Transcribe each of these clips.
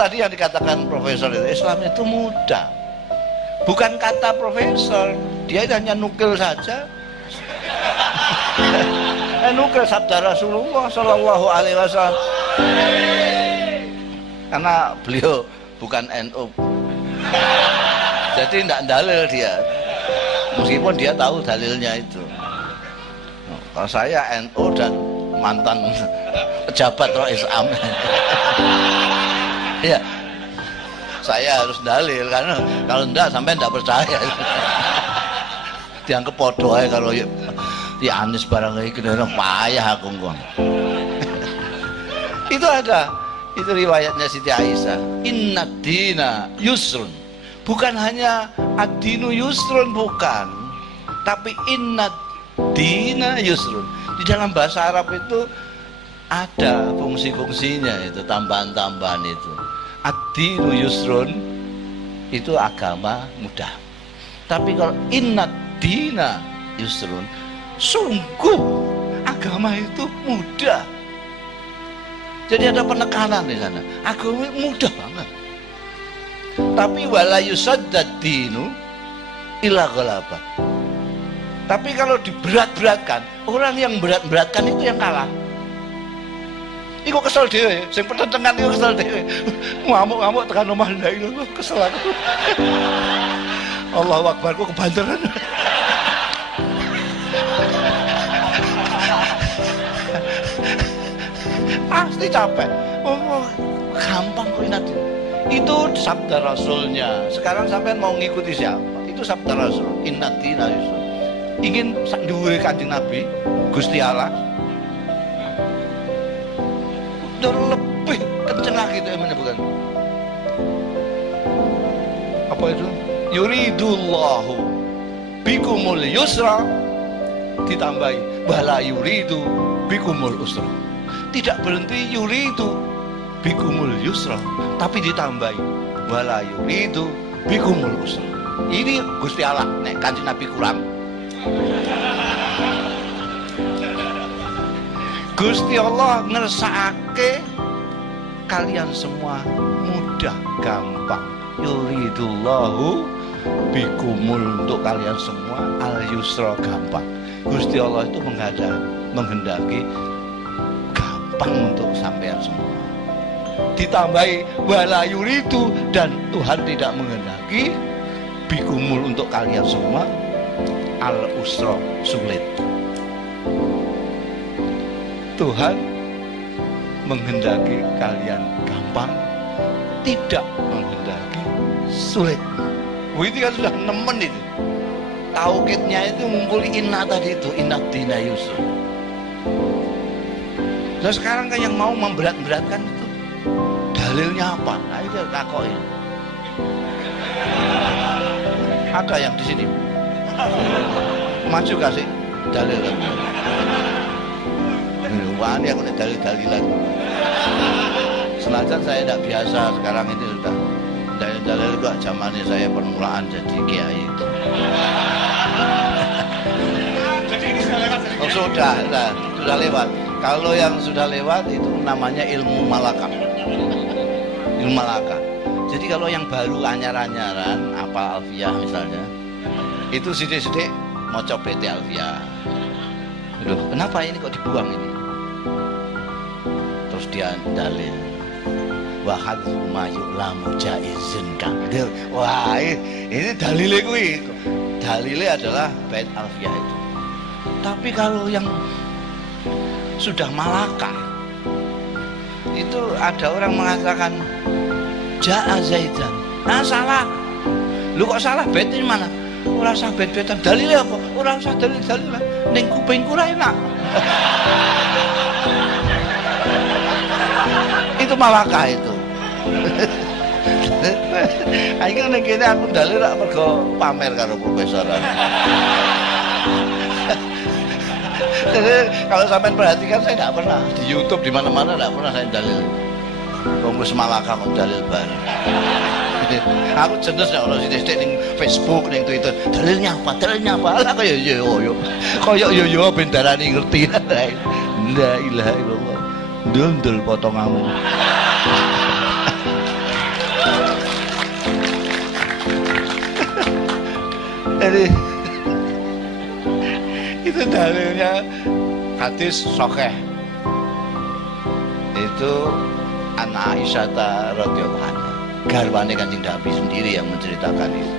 Tadi yang dikatakan profesor itu, Islam itu mudah. Bukan kata profesor, dia hanya nukil saja. Nukil sabda Rasulullah Shallallahu Alaihi Wasallam. Karena beliau bukan NU, jadi tidak dalil dia. Meskipun dia tahu dalilnya itu. Kalau saya NU dan mantan pejabat Rois Am. Ya, saya harus dalil karena kalau enggak sampai enggak percaya. Dianggap podo aja kalau ya Anies barang lagi kena payah aku ngomong. Itu ada, itu riwayatnya Siti Aisyah. Inna dina yusrun. Bukan hanya ad-dinu yusrun, bukan, tapi inna dina yusrun. Di dalam bahasa Arab itu ada fungsi-fungsinya, itu tambahan-tambahan itu. Ad-dinu yusrun itu agama mudah. Tapi kalau innad dina yusrun, sungguh agama itu mudah. Jadi ada penekanan di sana. Agama mudah banget. Tapi wala yusaddad dinu illa ghalaba. Tapi kalau diberat-beratkan, orang yang berat-beratkan itu yang kalah. Iku kesel dhewe, sing pertentangan iku kesel dhewe. Ngamuk-ngamuk tekan omah ndak iku kesel aku. Allahu Akbar, kok kebanteran. Pasti capek. Oh, gampang kok inati. Itu sabda Rasulnya. Sekarang sampean mau ngikuti siapa? Itu sabda Rasul. Innatina yusuf. Ingin duwe Kanjeng Nabi, Gusti Allah. Lebih kenceng lagi itu emangnya, bukan? Apa itu? Yuridullahu bikumul yusra, ditambahi wala yuridu bikumul usra. Tidak berhenti yuridu bikumul yusra, tapi ditambahi wala yuridu bikumul usra. Ini Gusti Allah, nek Kanjeng Nabi kurang. Gusti Allah ngersakake kalian semua mudah, gampang. Yuridullahu bikumul, untuk kalian semua al yusra, gampang. Gusti Allah itu menghendaki gampang untuk sampean semua. Ditambahi wala yuridu, dan Tuhan tidak menghendaki bikumul, untuk kalian semua al usra, sulit. Tuhan menghendaki kalian gampang, tidak menghendaki sulit. Itu kan sudah nemen itu. Taukidnya itu ngumpuli inna tadi itu, inna dina yusuf. Nah sekarang kan yang mau memberat-beratkan itu, dalilnya apa? Ayo takoki. Ada yang di sini. Maju kasih dalil. Wani aku dalil-dalilan. Senajan saya tidak biasa sekarang ini, sudah dalil-dalil kok zamannya saya permulaan jadi kiai. Oh, sudah lewat. Kalau yang sudah lewat itu namanya ilmu malakah. Ilmu malakah. Jadi kalau yang baru anyar-anyaran, apa alfiah misalnya, itu sidik-sidik mau coba BT alfiah. Aduh, kenapa ini kok dibuang ini? Terus dia dalil wa hadzu ma yu'lamu jaizun kadir. Wah, ini dalile kuwi. Dalile adalah bait alfiah itu. Tapi kalau yang sudah malakah, itu ada orang mengatakan ja'a zaidan. Nah salah. Lu kok salah, bait ini mana? Ora usah bait-baitan. Dalile apa? Ora usah dalil-dalil. Ning kupingku ra enak. Itu malakah itu. Akhirnya nek kene aku dalil rak mergo pamer karo profesoran. Kalau sampean perhatikan, saya tidak pernah di YouTube di mana-mana, tidak pernah saya dalil. Wong malakah kok dalil bareng. Aku jenis nek ono sithik ning Facebook, ning Twitter, dalilnya apa? Dalilnya apa? Lah kaya yo. Kaya yo ben darani ngerti. La ilaha illallah. Ndul potonganmu. Jadi itu dalilnya hadis sahih. Itu Ana Aisyah radhiyallahu anha, garwane Kanjeng Nabi sendiri yang menceritakan itu.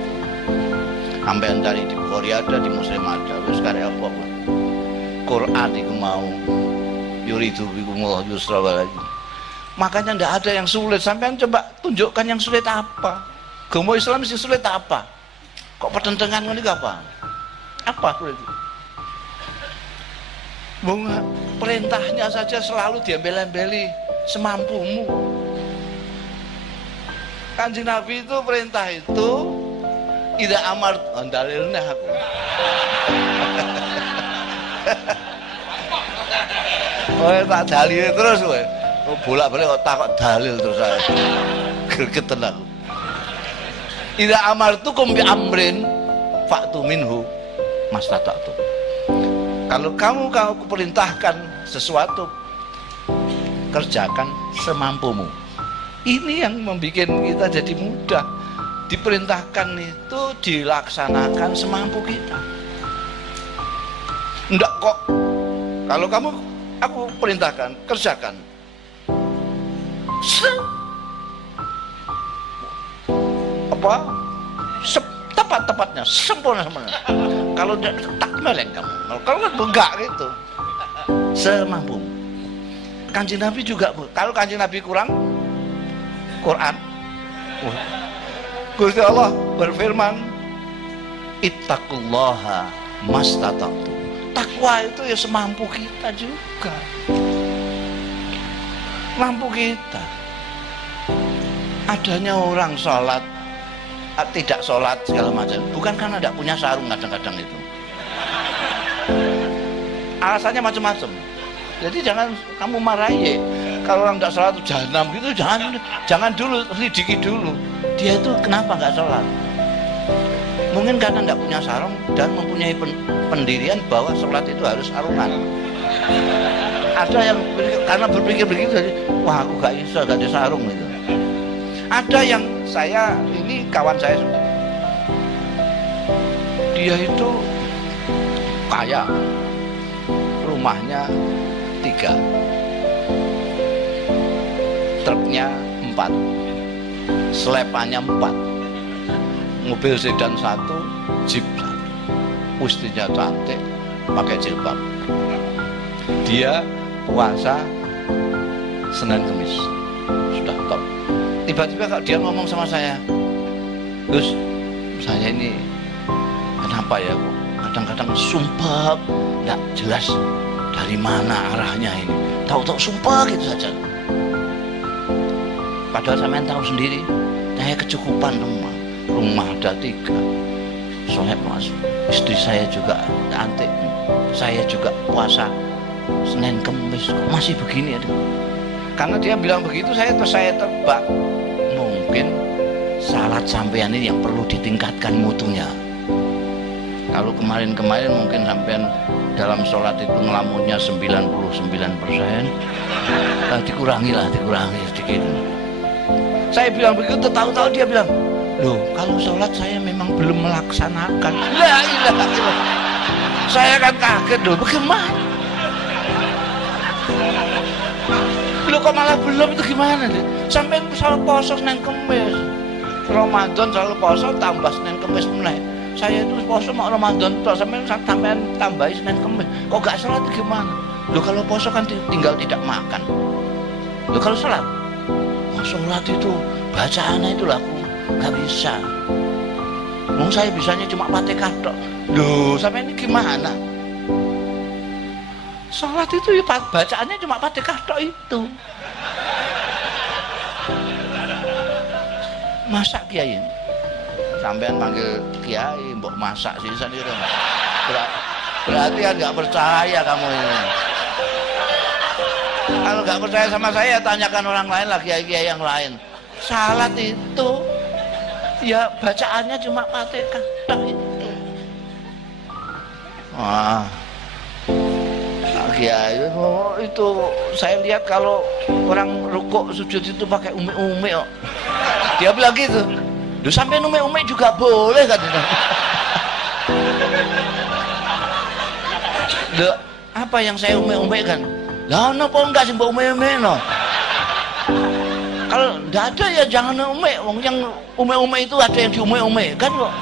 Sampai dari di Bukhari ada, di Muslim ada, wis karya apa? Quran iku mau yuridu bikumullah yusra walagi. Makanya ndak ada yang sulit. Sampean coba tunjukkan yang sulit apa? Agama Islam sih sulit apa? Kok pertentangan ngene apa? Apa sulit? Bunga perintahnya saja selalu diambil-ambeli semampumu. Kanjeng Nabi itu perintah itu ida amar dalilnya aku. Oh tak dalil terus kowe. Oh bolak-balik kok takok dalil terus saya. Gregetan aku. Ida amartukum bi amrin fa'tu minhu mastata'tu. Kalau kamu perintahkan sesuatu, kerjakan semampumu. Ini yang membuat kita jadi mudah. Diperintahkan itu dilaksanakan semampu kita. Enggak kok. Kalau aku perintahkan, kerjakan. Tepat-tepatnya, sempurna. Kalau tidak tak meleng kamu. Kalau kan enggak gitu. Semampu. Kanjeng Nabi juga, kalau Kanjeng Nabi kurang Quran, Gusti Allah berfirman, ittaqullaha mastata'tu. Takwa itu ya semampu kita juga. Mampu kita. Adanya orang sholat, tidak sholat segala macam, bukan karena tidak punya sarung kadang-kadang itu. Alasannya macam-macam. Jadi jangan kamu marahi. Kalau orang tidak sholat itu jahanam gitu, jangan dulu, lidiki dulu. Dia itu kenapa nggak sholat? Mungkin karena nggak punya sarung dan mempunyai pendirian bahwa sholat itu harus sarungan. Ada yang karena berpikir begitu, jadi wah aku nggak bisa gak ada sarung gitu. Ada yang ini kawan saya sendiri. Dia itu kaya, rumahnya 3, truknya 4, selepannya 4, mobil sedan 1, jeep 1, istrinya cantik, pakai jilbab. Dia puasa Senin Kemis, sudah top. Tiba-tiba kalau dia ngomong sama saya, Gus, saya ini kenapa ya kok kadang-kadang sumpah, nggak jelas dari mana arahnya ini, tahu-tahu sumpah gitu saja. Padahal sampean tahu sendiri, saya kecukupan rumah ada 3, soalnya masuk, istri saya juga cantik, saya juga puasa Senin Kemis, kok masih begini ya? Karena dia bilang begitu, saya tebak mungkin salat sampean ini yang perlu ditingkatkan mutunya. Kalau kemarin-kemarin mungkin sampean dalam sholat itu ngelamunnya 99%, dikurangi sedikit. Saya bilang begitu, tahu-tahu dia bilang, loh kalau sholat saya memang belum melaksanakan. La ilaha illallah. Saya kan kaget, loh bagaimana? Loh kok malah belum, itu gimana deh? Sampai selalu poso Senin Kemis, Ramadan selalu poso tambah Senin Kemis mulai. Saya itu poso mau Ramadan tuh sampai tambahin Senin Kemis. Kok gak sholat itu gimana? Loh kalau poso kan tinggal tidak makan. Loh kalau sholat, sholat itu bacaannya itu lah aku gak bisa. Mungkin saya bisanya cuma Fatihah tok. Loh sampai ini gimana? Sholat itu ya bacaannya cuma Fatihah tok itu. Masak kiai ini. Sampean panggil kiai, mbok masak sih sendiri. Berarti kan nggak percaya kamu ini. Kalau nggak percaya sama saya, tanyakan orang lain lah, kiai-kiai yang lain. Salat itu ya bacaannya cuma Fatihah tok itu. Wah. Kiai itu saya lihat kalau orang rukuk sujud itu pakai umi-umi kok. Dia bilang gitu. Duh sampai umi-umi juga boleh kan? Loh, apa yang saya umek-umekkan? Lah napa enggak sih mbok umek-umekno? Kalau enggak ada ya jangan umek. Wong yang umek-umek itu ada yang diumek-umekkan kok.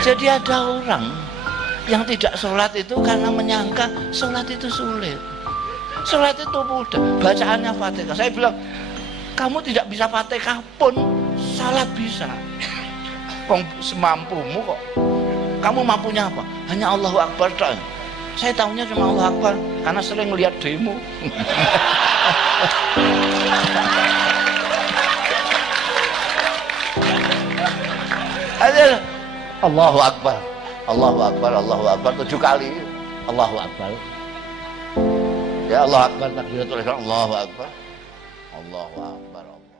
Jadi ada orang yang tidak sholat itu karena menyangka sholat itu sulit. Sholat itu mudah, bacaannya Fatihah. Saya bilang, kamu tidak bisa Fatihah pun sholat bisa. Semampumu kok. Kamu mampunya apa? Hanya Allahu Akbar tok. Saya tahunya cuma Allahu Akbar karena sering lihat demo. Aja Allahu Akbar, Allahu Akbar, Allahu Akbar 7 kali. Allahu Akbar. Ya Allah Akbar, takbiratul ihram, Allahu Akbar. Allahu Akbar. Allah.